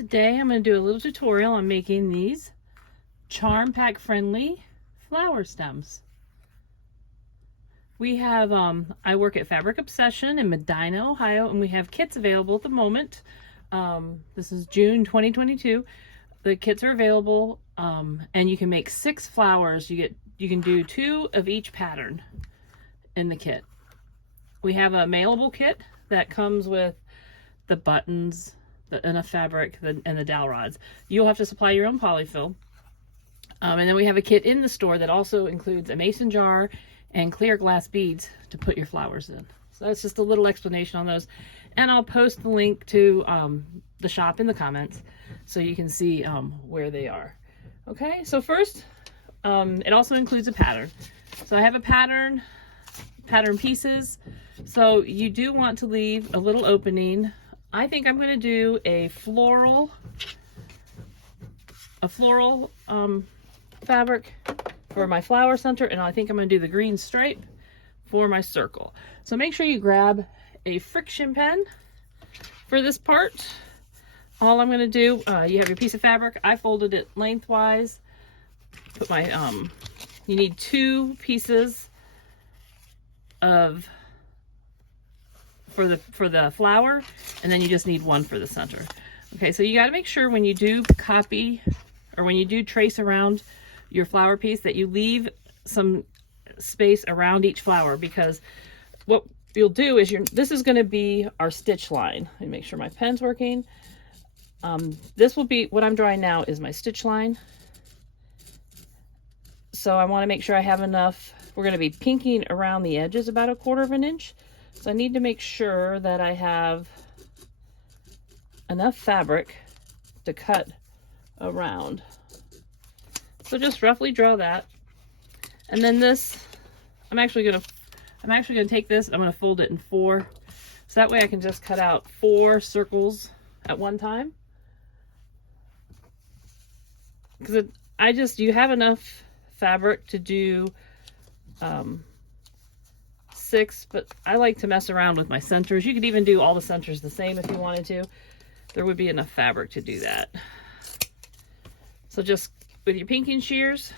Today I'm going to do a little tutorial on making these charm pack friendly flower stems. We have, I work at Fabric Obsession in Medina, Ohio, and we have kits available at the moment. This is June 2022. The kits are available, and you can make 6 flowers. You can do 2 of each pattern in the kit. We have a mailable kit that comes with the buttons, enough fabric, and the dowel rods. You'll have to supply your own polyfill. And then we have a kit in the store that also includes a mason jar and clear glass beads to put your flowers in. So that's just a little explanation on those. And I'll post the link to the shop in the comments so you can see where they are. Okay, so first, it also includes a pattern. So I have a pattern pieces. So you do want to leave a little opening. I think I'm going to do a floral fabric for my flower center, and I think I'm going to do the green stripe for my circle. So make sure you grab a friction pen for this part. All I'm going to do, you have your piece of fabric. I folded it lengthwise. Put my, you need 2 pieces of for the flower, and then you just need 1 for the center. Okay, so you got to make sure when you do copy or when you do trace around your flower piece that you leave some space around each flower, because what you'll do is this is going to be our stitch line. Let me make sure my pen's working. This will be what I'm drawing now is my stitch line. So I want to make sure I have enough. We're going to be pinking around the edges about 1/4 inch. So I need to make sure that I have enough fabric to cut around. So just roughly draw that. And then this, I'm actually gonna take this, I'm gonna fold it in 4. So that way I can just cut out 4 circles at one time. Because you have enough fabric to do 6, but I like to mess around with my centers. You could even do all the centers the same if you wanted to. There would be enough fabric to do that. So just with your pinking shears,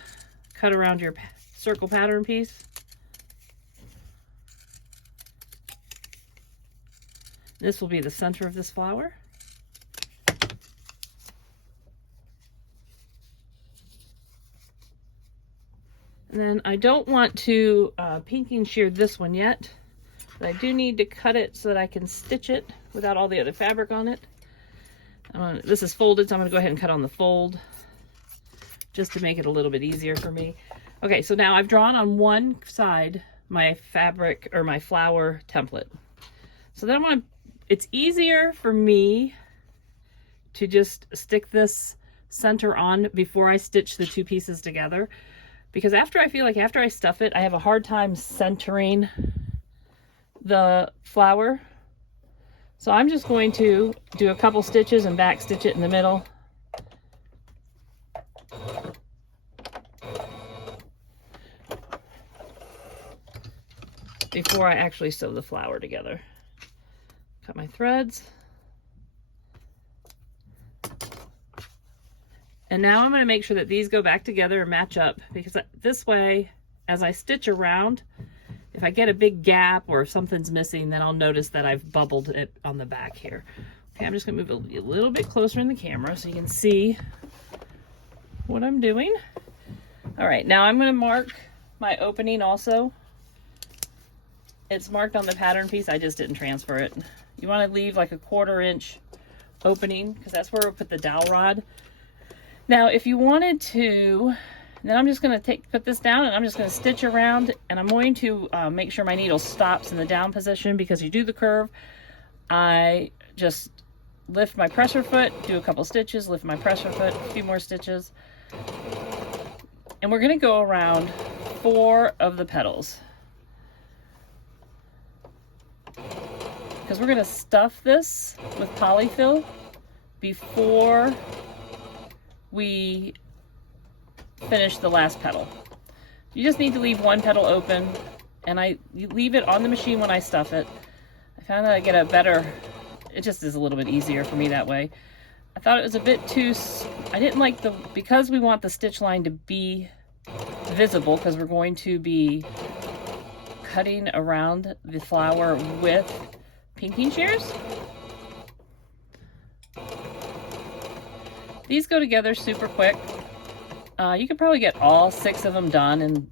cut around your circle pattern piece. This will be the center of this flower. And then I don't want to pinking shear this one yet, but I do need to cut it so that I can stitch it without all the other fabric on it. This is folded, so I'm going to go ahead and cut on the fold just to make it a little bit easier for me. Okay, so now I've drawn on one side my fabric or my flower template. So then it's easier for me to just stick this center on before I stitch the 2 pieces together. Because after I stuff it, I have a hard time centering the flower. So I'm just going to do a couple stitches and back stitch it in the middle. Before I actually sew the flower together. Cut my threads. And now I'm going to make sure that these go back together and match up, because this way, as I stitch around, if I get a big gap or if something's missing, then I'll notice that I've bubbled it on the back here. Okay, I'm just going to move a little bit closer in the camera so you can see what I'm doing. All right, now I'm going to mark my opening also. It's marked on the pattern piece, I just didn't transfer it. You want to leave like a 1/4 inch opening, because that's where we'll put the dowel rod. Now, if you wanted to, then I'm just going to put this down and I'm just going to stitch around, and I'm going to make sure my needle stops in the down position, because you do the curve. I just lift my pressure foot, do a couple stitches, lift my pressure foot, a few more stitches. And we're going to go around 4 of the petals, because we're going to stuff this with polyfill before we finish the last petal. You just need to leave 1 petal open, and you leave it on the machine when I stuff it. I found that I get a better, it just is a little bit easier for me that way. I thought it was a bit too, I didn't like because we want the stitch line to be visible, because we're going to be cutting around the flower with pinking shears. These go together super quick. You could probably get all 6 of them done, and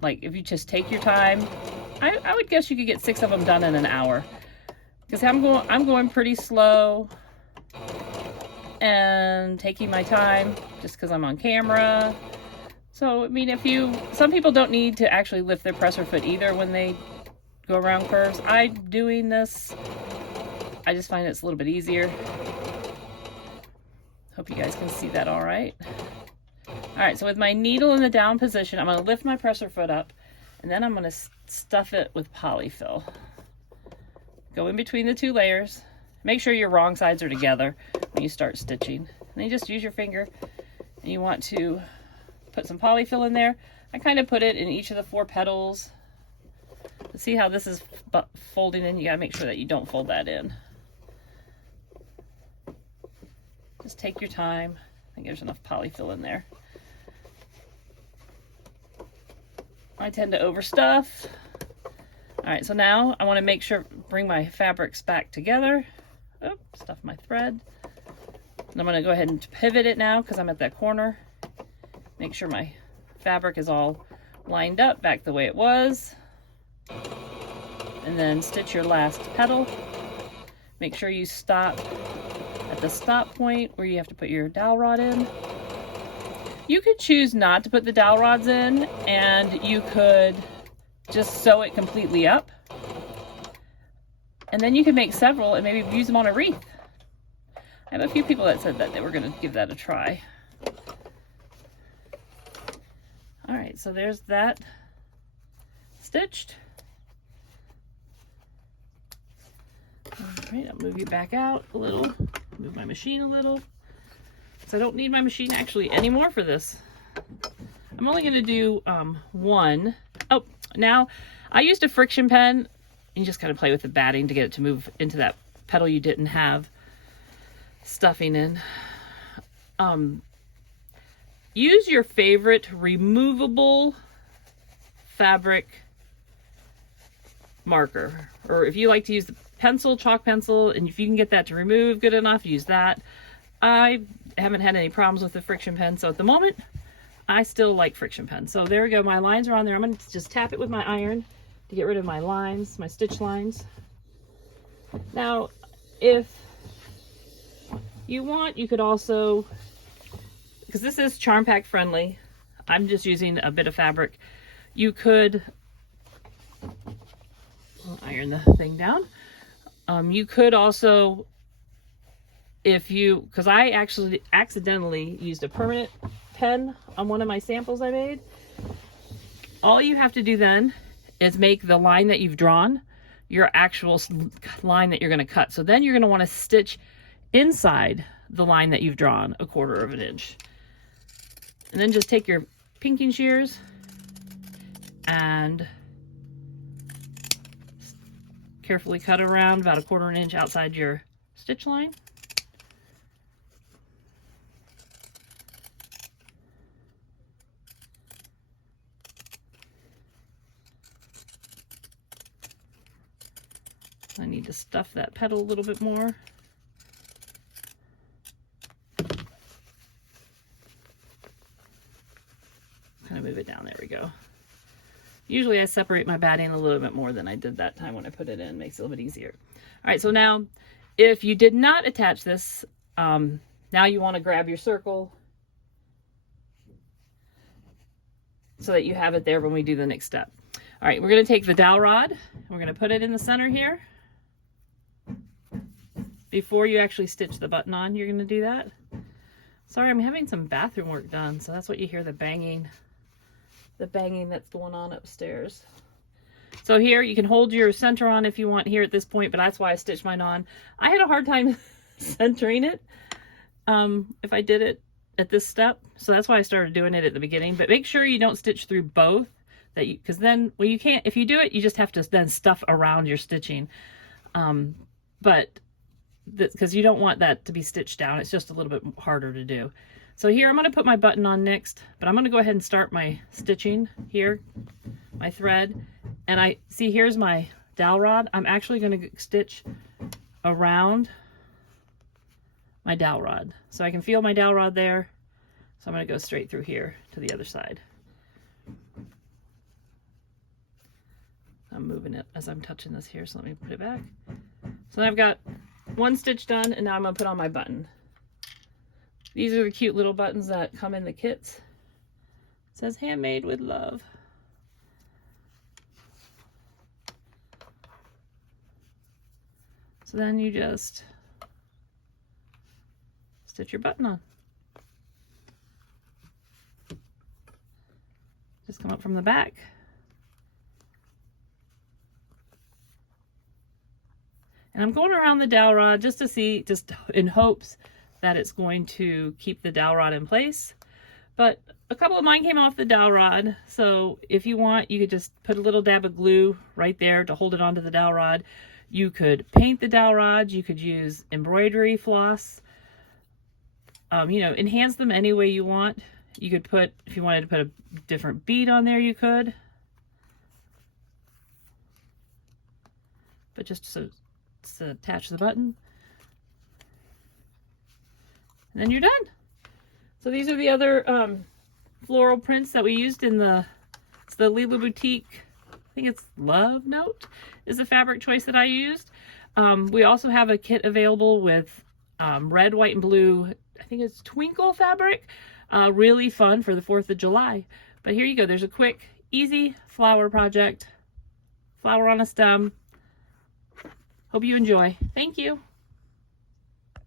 like if you just take your time, I would guess you could get 6 of them done in an hour. Because I'm going pretty slow and taking my time just because I'm on camera. So I mean, some people don't need to actually lift their presser foot either when they go around curves. I'm doing this. I just find it's a little bit easier. Hope you guys can see that all right. All right, so with my needle in the down position, I'm going to lift my presser foot up, and then I'm going to stuff it with polyfill. Go in between the 2 layers. Make sure your wrong sides are together when you start stitching. And then you just use your finger, and you want to put some polyfill in there. I kind of put it in each of the 4 petals. See how this is folding in? You got to make sure that you don't fold that in. Just take your time. I think there's enough polyfill in there. I tend to overstuff. All right, so now I want to make sure, bring my fabrics back together. Oh, stuff my thread. And I'm going to go ahead and pivot it now because I'm at that corner. Make sure my fabric is all lined up back the way it was. And then stitch your last petal. Make sure you stop at the stop point where you have to put your dowel rod in. You could choose not to put the dowel rods in, and you could just sew it completely up. And then you can make several and maybe use them on a wreath. I have a few people that said that they were going to give that a try. All right, so there's that stitched. All right, I'll move you back out a little, move my machine a little. So I don't need my machine actually anymore for this. I'm only going to do 1. Oh, now I used a friction pen. You just kind of play with the batting to get it to move into that petal you didn't have stuffing in. Use your favorite removable fabric marker, or if you like to use the pencil, chalk pencil, and if you can get that to remove good enough, use that. I haven't had any problems with the friction pen, so at the moment I still like friction pen. So there we go, my lines are on there. I'm going to just tap it with my iron to get rid of my lines, my stitch lines. Now if you want, you could also, because this is Charm Pack friendly, I'm just using a bit of fabric. You could iron the thing down. You could also, because I actually accidentally used a permanent pen on one of my samples I made. All you have to do then is make the line that you've drawn your actual line that you're going to cut. So then you're going to want to stitch inside the line that you've drawn 1/4 inch. And then just take your pinking shears and carefully cut around about 1/4 inch outside your stitch line. I need to stuff that petal a little bit more. Kind of move it down, there we go. Usually I separate my batting a little bit more than I did that time when I put it in. Makes it a little bit easier. All right, so now if you did not attach this, now you want to grab your circle so that you have it there when we do the next step. All right, we're going to take the dowel rod and we're going to put it in the center here. Before you actually stitch the button on, you're going to do that. Sorry, I'm having some bathroom work done, so that's what you hear, the banging that's going on upstairs. So here you can hold your center on if you want here at this point, but that's why I stitched mine on. I had a hard time centering it if I did it at this step, so that's why I started doing it at the beginning. But make sure you don't stitch through both, because then, well, you can't, if you do it, you just have to then stuff around your stitching. But because you don't want that to be stitched down. It's just a little bit harder to do. So here I'm going to put my button on next, but I'm going to go ahead and start my stitching here, my thread. And I see here's my dowel rod. I'm actually going to stitch around my dowel rod. So I can feel my dowel rod there. So I'm going to go straight through here to the other side. I'm moving it as I'm touching this here, so let me put it back. So I've got one stitch done, and now I'm going to put on my button. These are the cute little buttons that come in the kits. It says handmade with love. So then you just stitch your button on. Just come up from the back. And I'm going around the dowel rod just to see, just in hopes that it's going to keep the dowel rod in place. But a couple of mine came off the dowel rod, so if you want, you could just put a little dab of glue right there to hold it onto the dowel rod. You could paint the dowel rods, you could use embroidery floss, you know, enhance them any way you want. You could put, if you wanted to put a different bead on there, you could. But just so to attach the button, and then you're done. So these are the other floral prints that we used in it's the Lila Boutique, I think it's Love Note is the fabric choice that I used. We also have a kit available with red, white, and blue, I think it's Twinkle fabric. Really fun for the 4th of July. But here you go, there's a quick, easy flower project. Flower on a stem. Hope you enjoy. Thank you.